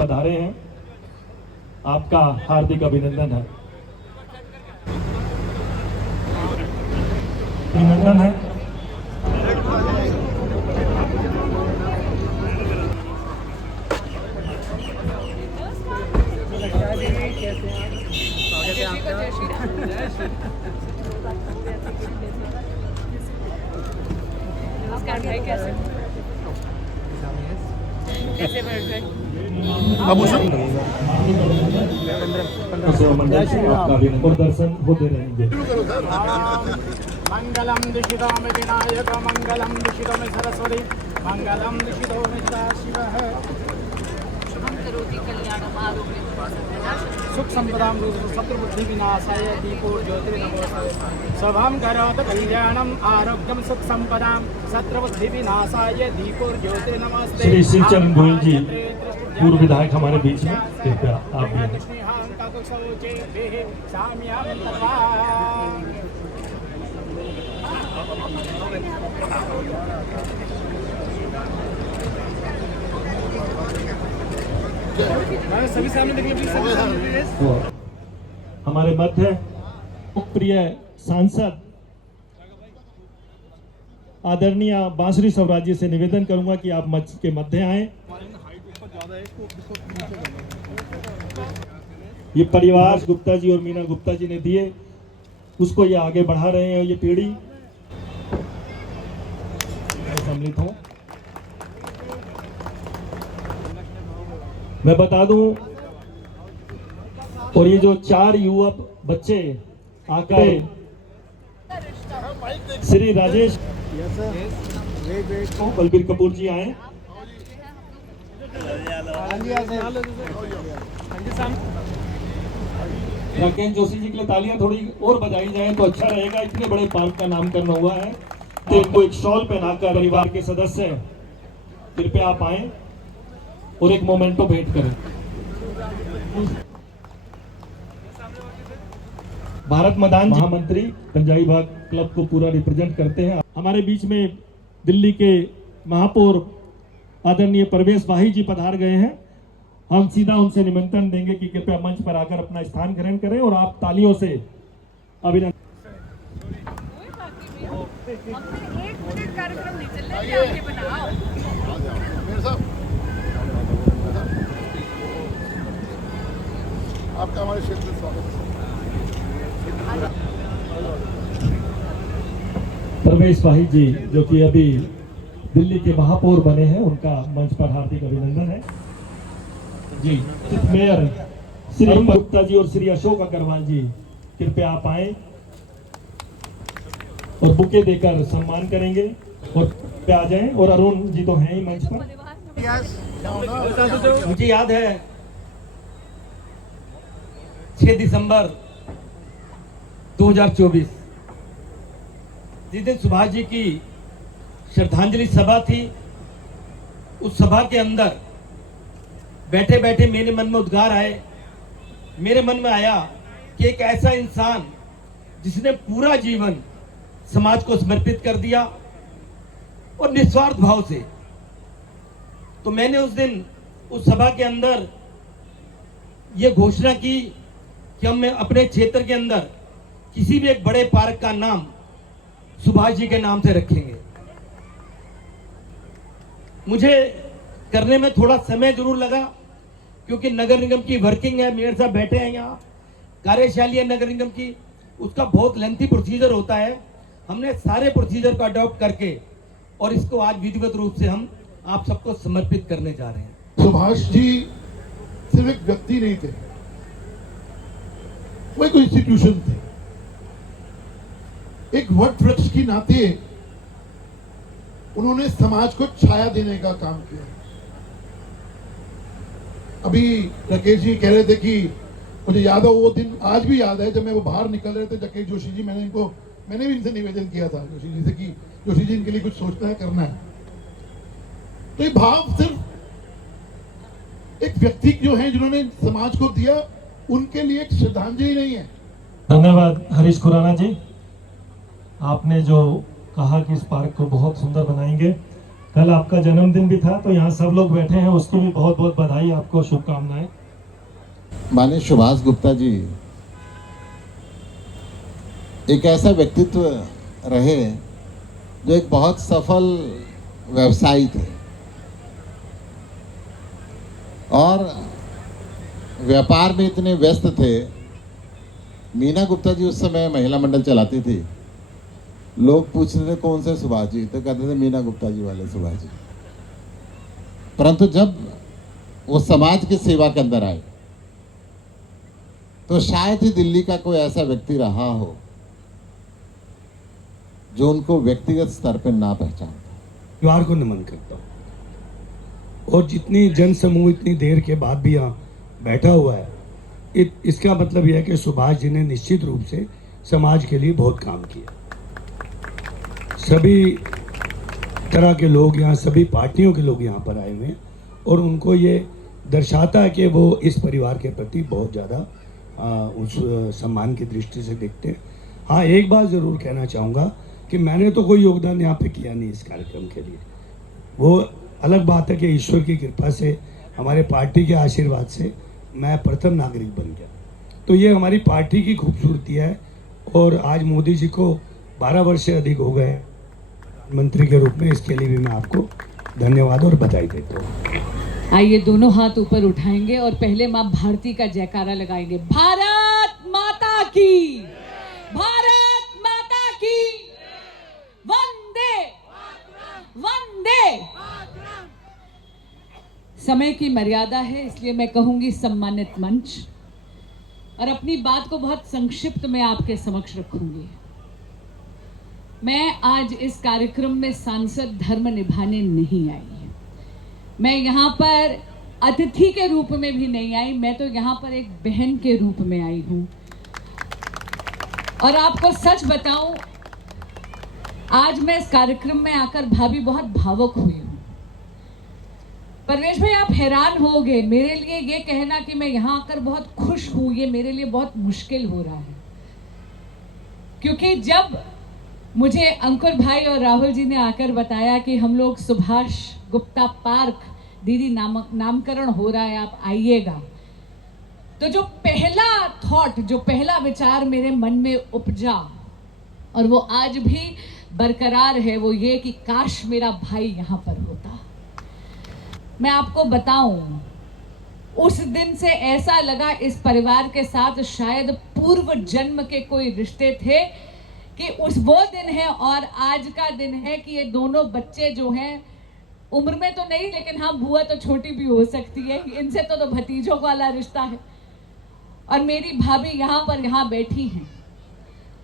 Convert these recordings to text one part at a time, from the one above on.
पधारे हैं, आपका हार्दिक अभिनंदन है। अभिनंदन है। नमस्कार भाई, कैसे बढ़ रहे? दर्शन होते रहेंगे। मंगलम दिशितो में विनायक, मंगलम दिशितो में सरस्वती, मंगलम दिशितो में सदाशिवः। शुभं करोति कल्याणम् आरोग्यं सुख संपदां शत्रुबुद्धि विनाशाय दीपो ज्योतिर्नमोस्तुते। शुभं करोति कल्याणम् आरोग्यं सुख संपदां शत्रुबुद्धि विनाशाय दीपो ज्योतिर्नमोस्तुते। श्री शिवचरण गोयल जी पूर्व विधायक हमारे बीच में, कृपया आप भी। सभी सामने देखिए, प्लीज सभी सामने। हमारे मध्य प्रिय सांसद आदरणीय बांसुरी स्वराज जी से निवेदन करूंगा कि आप मंच के मध्य आए। ये परिवार गुप्ता जी और मीना गुप्ता जी ने दिए, उसको ये आगे बढ़ा रहे हैं। ये पीढ़ी सम्मिलित हो। मैं बता दूं, और ये जो 4 युवक बच्चे आकर श्री राजेश बलबीर कपूर जी आए। राकेश जोशी जी के लिए तालियां थोड़ी और बजाई जाए तो अच्छा रहेगा। इतने बड़े पार्क का नामकरण हुआ है, तो इनको एक शॉल पहनाकर परिवार के सदस्य कृपया आप आए और एक मोमेंटो भेंट करें। भारत मैदान महामंत्री पंजाबी बाग क्लब को पूरा रिप्रेजेंट करते हैं। हमारे बीच में दिल्ली के महापौर आदरणीय परवेश भाई जी पधार गए हैं। हम सीधा उनसे निमंत्रण देंगे कि कृपया मंच पर आकर अपना स्थान ग्रहण करें और आप तालियों से अभिनंदन। कार्यक्रम नहीं चल रहा है, बनाओ। आपका हमारे क्षेत्र में स्वागत है। परवेश भाई जी जो कि अभी दिल्ली के महापौर बने हैं, उनका मंच पर हार्दिक अभिनंदन है जी। मेयर श्री गुप्ता जी और श्री अशोक अग्रवाल जी कृपया आप आए और बुके देकर सम्मान करेंगे और पे आ जाएं। और अरुण जी तो हैं ही मंच पर। मुझे याद है 6 दिसंबर 2024 जिस दिन सुभाष जी की श्रद्धांजलि सभा थी, उस सभा के अंदर बैठे बैठे मेरे मन में उद्गार आए। मेरे मन में आया कि एक ऐसा इंसान जिसने पूरा जीवन समाज को समर्पित कर दिया और निस्वार्थ भाव से, तो मैंने उस दिन उस सभा के अंदर ये घोषणा की कि हम अपने क्षेत्र के अंदर किसी भी एक बड़े पार्क का नाम सुभाष जी के नाम से रखेंगे। मुझे करने में थोड़ा समय जरूर लगा, क्योंकि नगर निगम की वर्किंग है, मेयर साहब बैठे हैं यहाँ, कार्यशाली है नगर निगम की, उसका बहुत लेंथी प्रोसीजर होता है। हमने सारे प्रोसीजर को अडॉप्ट करके और इसको आज विधिवत रूप से हम आप सबको समर्पित करने जा रहे हैं। सुभाष जी सिर्फ एक व्यक्ति नहीं थे, वो एक इंस्टीट्यूशन थे। एक वट वृक्ष की नाते उन्होंने समाज को छाया देने का काम किया। अभी राकेश जी कह रहे थे कि मुझे याद है वो दिन, आज भी याद है, जब मैं वो बाहर निकल रहे थे राकेश जोशी जी, मैंने भी इनसे निवेदन किया था जोशी जी से कि जोशी जी इनके लिए कुछ सोचना है, करना है। तो ये भाव सिर्फ एक व्यक्ति जो है जिन्होंने समाज को दिया, उनके लिए एक श्रद्धांजलि नहीं है। धन्यवाद हरीश खुराना जी, आपने जो कहा कि इस पार्क को बहुत सुंदर बनाएंगे। कल आपका जन्मदिन भी था, तो यहाँ सब लोग बैठे हैं, उसकी भी बहुत बहुत बधाई, आपको शुभकामनाएं। माननीय सुभाष गुप्ता जी एक ऐसा व्यक्तित्व रहे जो एक बहुत सफल व्यवसायी थे और व्यापार में इतने व्यस्त थे। मीना गुप्ता जी उस समय महिला मंडल चलाती थी। लोग पूछते थे कौन से सुभाष जी, तो कहते थे मीना गुप्ता जी वाले सुभाष जी। परंतु जब वो समाज की सेवा के अंदर आए तो शायद ही दिल्ली का कोई ऐसा व्यक्ति रहा हो जो उनको व्यक्तिगत स्तर पर ना पहचानता। परिवार को नमन करता हूँ। और जितनी जन समूह इतनी देर के बाद भी यहाँ बैठा हुआ है, इसका मतलब यह है कि सुभाष जी ने निश्चित रूप से समाज के लिए बहुत काम किया। सभी तरह के लोग यहाँ, सभी पार्टियों के लोग यहाँ पर आए हुए हैं और उनको ये दर्शाता है कि वो इस परिवार के प्रति बहुत ज़्यादा उस सम्मान की दृष्टि से देखते हैं। हाँ, एक बात ज़रूर कहना चाहूँगा कि मैंने तो कोई योगदान यहाँ पे किया नहीं इस कार्यक्रम के लिए। वो अलग बात है कि ईश्वर की कृपा से, हमारे पार्टी के आशीर्वाद से मैं प्रथम नागरिक बन गया। तो ये हमारी पार्टी की खूबसूरती है। और आज मोदी जी को 12 वर्ष से अधिक हो गए मंत्री के रूप में, इसके लिए भी मैं आपको धन्यवाद और बधाई देता हूँ। आइए दोनों हाथ ऊपर उठाएंगे और पहले माँ भारती का जयकारा लगाएंगे। भारत माता की, भारत माता की, वंदे वंदे। समय की मर्यादा है, इसलिए मैं कहूंगी सम्मानित मंच, और अपनी बात को बहुत संक्षिप्त में आपके समक्ष रखूंगी। मैं आज इस कार्यक्रम में सांसद धर्म निभाने नहीं आई। मैं यहाँ पर अतिथि के रूप में भी नहीं आई, मैं तो यहाँ पर एक बहन के रूप में आई हूँ। और आपको सच बताऊं, आज मैं इस कार्यक्रम में आकर भाभी बहुत भावुक हुई हूँ। परवेश भाई, आप हैरान होगे, मेरे लिए ये कहना कि मैं यहाँ आकर बहुत खुश हूँ, ये मेरे लिए बहुत मुश्किल हो रहा है। क्योंकि जब मुझे अंकुर भाई और राहुल जी ने आकर बताया कि हम लोग सुभाष गुप्ता पार्क दीदी नामकरण हो रहा है, आप आइएगा, तो जो पहला थॉट, जो पहला विचार मेरे मन में उपजा और वो आज भी बरकरार है, वो ये कि काश मेरा भाई यहाँ पर होता। मैं आपको बताऊं, उस दिन से ऐसा लगा इस परिवार के साथ शायद पूर्व जन्म के कोई रिश्ते थे, कि उस वो दिन है और आज का दिन है कि ये दोनों बच्चे जो हैं, उम्र में तो नहीं, लेकिन हाँ बुआ तो छोटी भी हो सकती है, इनसे तो भतीजों वाला रिश्ता है। और मेरी भाभी यहाँ बैठी हैं।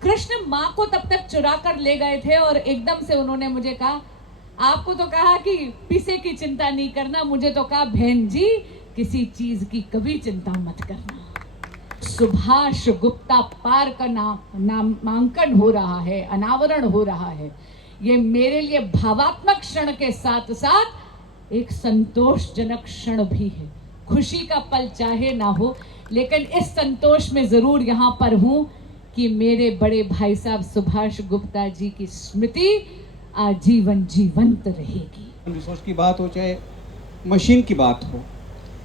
कृष्ण माँ को तब तक चुरा कर ले गए थे और एकदम से उन्होंने मुझे कहा, आपको तो कहा कि पीसे की चिंता नहीं करना, मुझे तो कहा बहन जी किसी चीज की कभी चिंता मत करना। सुभाष गुप्ता पार्क का नामांकन हो रहा है, अनावरण हो रहा है। ये मेरे लिए भावात्मक क्षण के साथ साथ एक संतोषजनक क्षण भी है। खुशी का पल चाहे ना हो, लेकिन इस संतोष में जरूर यहाँ पर हूँ कि मेरे बड़े भाई साहब सुभाष गुप्ता जी की स्मृति आजीवन जीवंत रहेगी। रिसोर्स की बात हो चाहे मशीन की बात हो,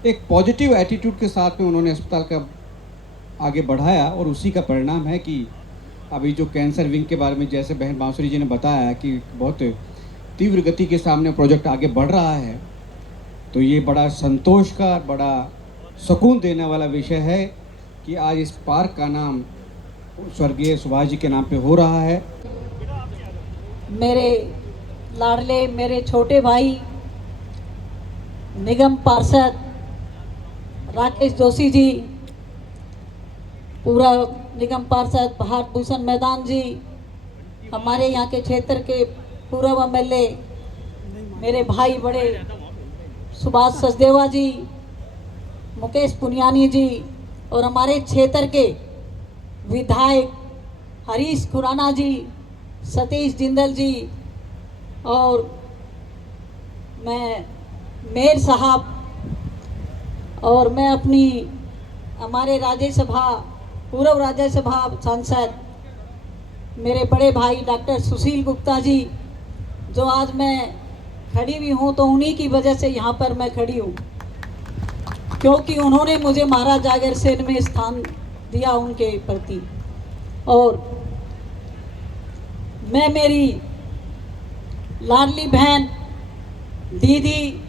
एक पॉजिटिव एटीट्यूड के साथ में उन्होंने अस्पताल का आगे बढ़ाया और उसी का परिणाम है कि अभी जो कैंसर विंग के बारे में जैसे बहन बांसुरी जी ने बताया कि बहुत तीव्र गति के सामने प्रोजेक्ट आगे बढ़ रहा है, तो ये बड़ा संतोष का, बड़ा सुकून देने वाला विषय है कि आज इस पार्क का नाम स्वर्गीय सुभाष जी के नाम पे हो रहा है। मेरे लाडले, मेरे छोटे भाई निगम पार्षद राकेश जोशी जी, पूरा निगम पार्षद भारत भूषण मैदान जी, हमारे यहाँ के क्षेत्र के पूर्व एमएलए मेरे भाई बड़े सुभाष सचदेवा जी, मुकेश पुनियानी जी, और हमारे क्षेत्र के विधायक हरीश खुराना जी, सतीश जिंदल जी, और मैं मेयर साहब, और मैं अपनी हमारे राज्यसभा पूर्व राज्यसभा सांसद मेरे बड़े भाई डॉक्टर सुशील गुप्ता जी, जो आज मैं खड़ी भी हूँ तो उन्हीं की वजह से यहाँ पर मैं खड़ी हूँ, क्योंकि उन्होंने मुझे महाराज अग्रसेन में स्थान दिया उनके प्रति। और मैं मेरी लाडली बहन, दीदी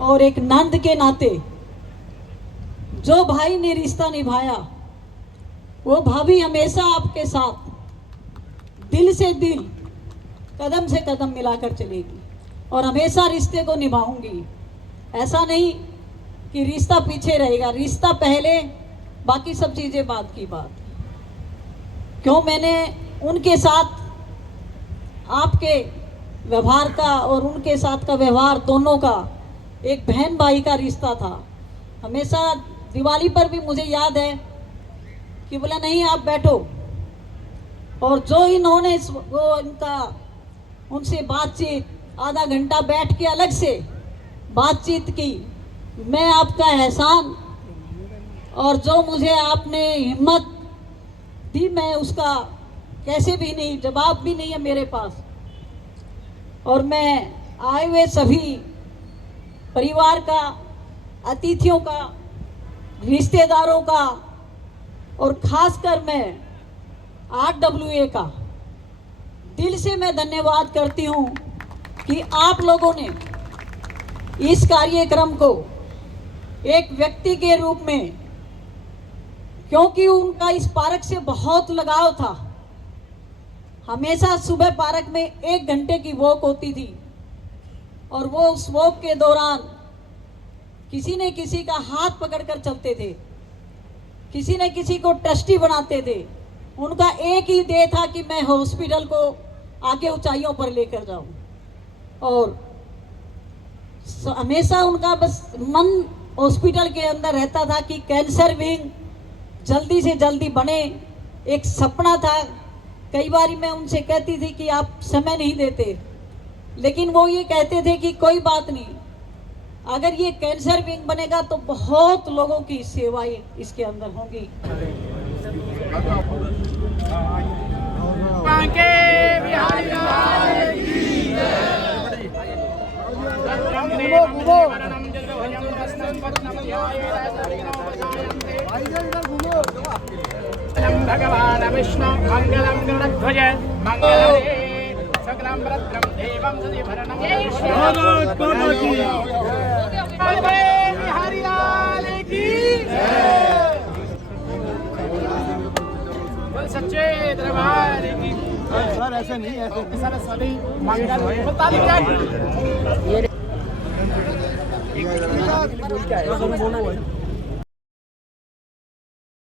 और एक नंद के नाते जो भाई ने रिश्ता निभाया, वो भाभी हमेशा आपके साथ दिल से दिल, कदम से कदम मिलाकर चलेगी और हमेशा रिश्ते को निभाऊंगी। ऐसा नहीं कि रिश्ता पीछे रहेगा, रिश्ता पहले, बाकी सब चीज़ें बाद की बात। क्यों मैंने उनके साथ आपके व्यवहार का और उनके साथ का व्यवहार दोनों का एक बहन भाई का रिश्ता था। हमेशा दिवाली पर भी मुझे याद है कि बोला नहीं आप बैठो, और जो इन्होंने वो इनका उनसे बातचीत आधा घंटा बैठ के अलग से बातचीत की, मैं आपका एहसान और जो मुझे आपने हिम्मत दी, मैं उसका कैसे भी नहीं, जवाब भी नहीं है मेरे पास। और मैं आए हुए सभी परिवार का, अतिथियों का, रिश्तेदारों का और खासकर मैं RWA का दिल से मैं धन्यवाद करती हूँ कि आप लोगों ने इस कार्यक्रम को एक व्यक्ति के रूप में, क्योंकि उनका इस पार्क से बहुत लगाव था, हमेशा सुबह पार्क में 1 घंटे की वॉक होती थी और वो उस वॉक के दौरान किसी न किसी का हाथ पकड़कर चलते थे, किसी न किसी को ट्रस्टी बनाते थे। उनका एक ही ध्येय था कि मैं हॉस्पिटल को आगे ऊंचाइयों पर लेकर जाऊं, और हमेशा उनका बस मन हॉस्पिटल के अंदर रहता था कि कैंसर विंग जल्दी से जल्दी बने, एक सपना था। कई बार मैं उनसे कहती थी कि आप समय नहीं देते, लेकिन वो ये कहते थे कि कोई बात नहीं, अगर ये कैंसर विंग बनेगा तो बहुत लोगों की सेवाएं इसके अंदर होंगी। भगवान विष्णु मंगलम गरुड़ध्वज मंगलम सकलम भद्रम देवम सदिभरणम बिहारी लाल की बोल सच्चे दरबार की। सर ऐसे नहीं है सर, सभी मंगल बता दीजिए।